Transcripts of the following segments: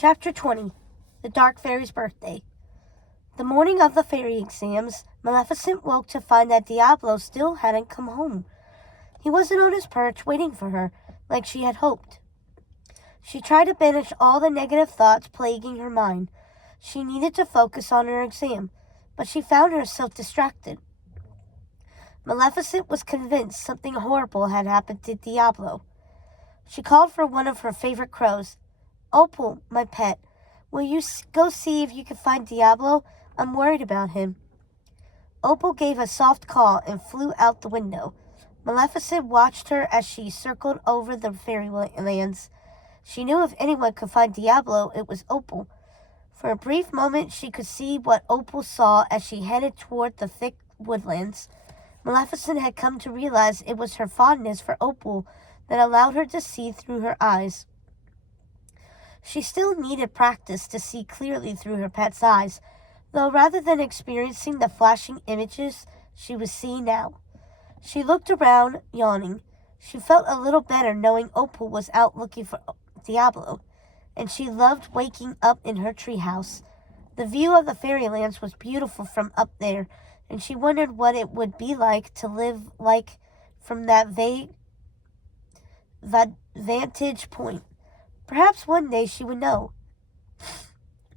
Chapter 20. The Dark Fairy's Birthday. The morning of the fairy exams, Maleficent woke to find that Diablo still hadn't come home. He wasn't on his perch waiting for her, like she had hoped. She tried to banish all the negative thoughts plaguing her mind. She needed to focus on her exam, but she found herself distracted. Maleficent was convinced something horrible had happened to Diablo. She called for one of her favorite crows. "Opal, my pet, will you go see if you can find Diablo? I'm worried about him." Opal gave a soft call and flew out the window. Maleficent watched her as she circled over the fairylands. She knew if anyone could find Diablo, it was Opal. For a brief moment, she could see what Opal saw as she headed toward the thick woodlands. Maleficent had come to realize it was her fondness for Opal that allowed her to see through her eyes. She still needed practice to see clearly through her pet's eyes, though rather than experiencing the flashing images, she was seeing now. She looked around, yawning. She felt a little better knowing Opal was out looking for Diablo, and she loved waking up in her treehouse. The view of the fairylands was beautiful from up there, and she wondered what it would be like to live from that vantage point. Perhaps one day she would know.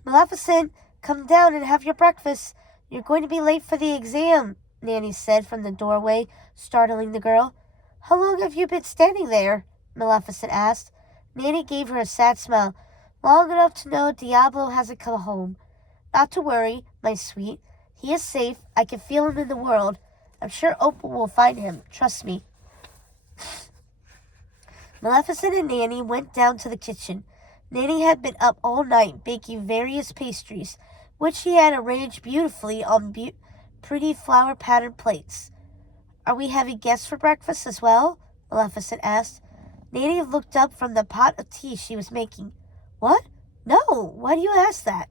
"Maleficent, come down and have your breakfast. You're going to be late for the exam," Nanny said from the doorway, startling the girl. "How long have you been standing there?" Maleficent asked. Nanny gave her a sad smile. "Long enough to know Diablo hasn't come home. Not to worry, my sweet. He is safe. I can feel him in the world. I'm sure Opal will find him. Trust me." Maleficent and Nanny went down to the kitchen. Nanny had been up all night baking various pastries, which she had arranged beautifully on pretty flower-patterned plates. "Are we having guests for breakfast as well?" Maleficent asked. Nanny looked up from the pot of tea she was making. "What? No, why do you ask that?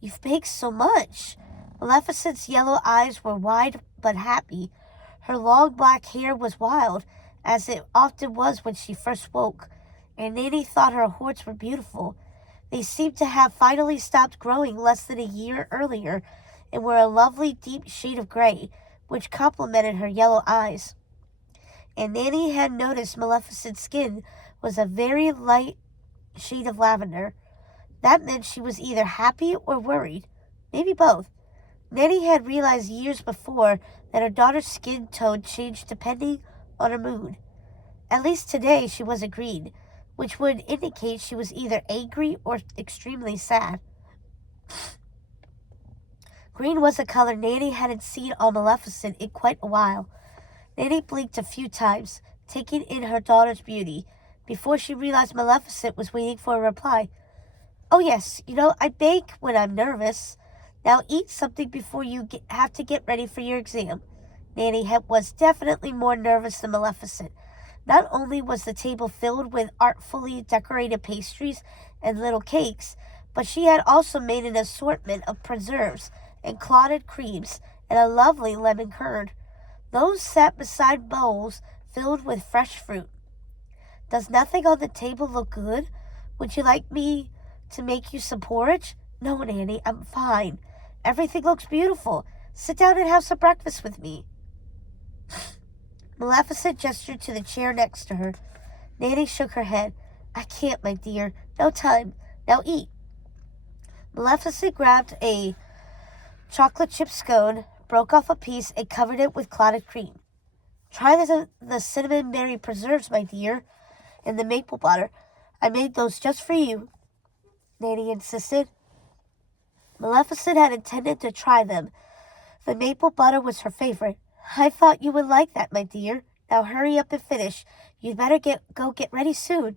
You've baked so much." Maleficent's yellow eyes were wide but happy. Her long black hair was wild, as it often was when she first woke, and Nanny thought her horns were beautiful. They seemed to have finally stopped growing less than a year earlier, and were a lovely deep shade of gray, which complemented her yellow eyes. And Nanny had noticed Maleficent's skin was a very light shade of lavender. That meant she was either happy or worried, maybe both. Nanny had realized years before that her daughter's skin tone changed depending on her mood. At least today she was green, which would indicate she was either angry or extremely sad. Green was a color Nanny hadn't seen on Maleficent in quite a while. Nanny blinked a few times, taking in her daughter's beauty, before she realized Maleficent was waiting for a reply. "Oh yes, I bake when I'm nervous. Now eat something before you have to get ready for your exam." Nanny was definitely more nervous than Maleficent. Not only was the table filled with artfully decorated pastries and little cakes, but she had also made an assortment of preserves and clotted creams and a lovely lemon curd. Those sat beside bowls filled with fresh fruit. "Does nothing on the table look good? Would you like me to make you some porridge?" "No, Nanny, I'm fine. Everything looks beautiful. Sit down and have some breakfast with me." Maleficent gestured to the chair next to her. Nanny shook her head. "I can't, my dear. No time. Now eat." Maleficent grabbed a chocolate chip scone, broke off a piece, and covered it with clotted cream. "Try the cinnamon berry preserves, my dear, and the maple butter. I made those just for you," Nanny insisted. Maleficent had intended to try them. The maple butter was her favorite. "I thought you would like that, my dear. Now hurry up and finish. You'd better go get ready soon."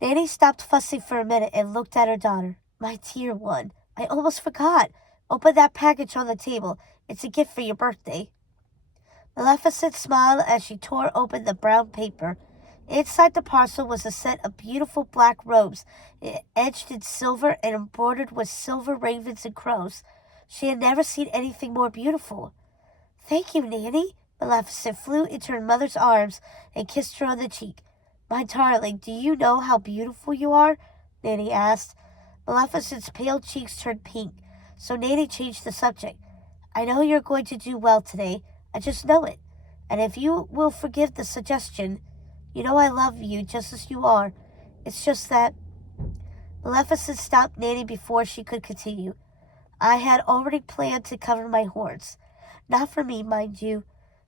Nanny stopped fussing for a minute and looked at her daughter. "My dear one, I almost forgot. Open that package on the table. It's a gift for your birthday." Maleficent smiled as she tore open the brown paper. Inside the parcel was a set of beautiful black robes, edged in silver and embroidered with silver ravens and crows. She had never seen anything more beautiful. "Thank you, Nanny." Maleficent flew into her mother's arms and kissed her on the cheek. "My darling, do you know how beautiful you are?" Nanny asked. Maleficent's pale cheeks turned pink, so Nanny changed the subject. I know you're going to do well today. I just know it. And if you will forgive the suggestion, you know I love you just as you are. It's just that. Maleficent stopped Nanny before she could continue. I had already planned to cover my horns. Not for me, mind you.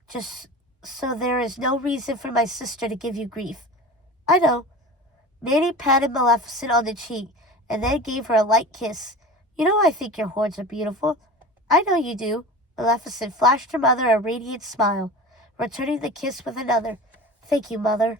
Just so there is no reason for my sister to give you grief. I know. Nanny patted Maleficent on the cheek and then gave her a light kiss. You know I think your horns are beautiful. I know you do. Maleficent flashed her mother a radiant smile, returning the kiss with another. Thank you, Mother.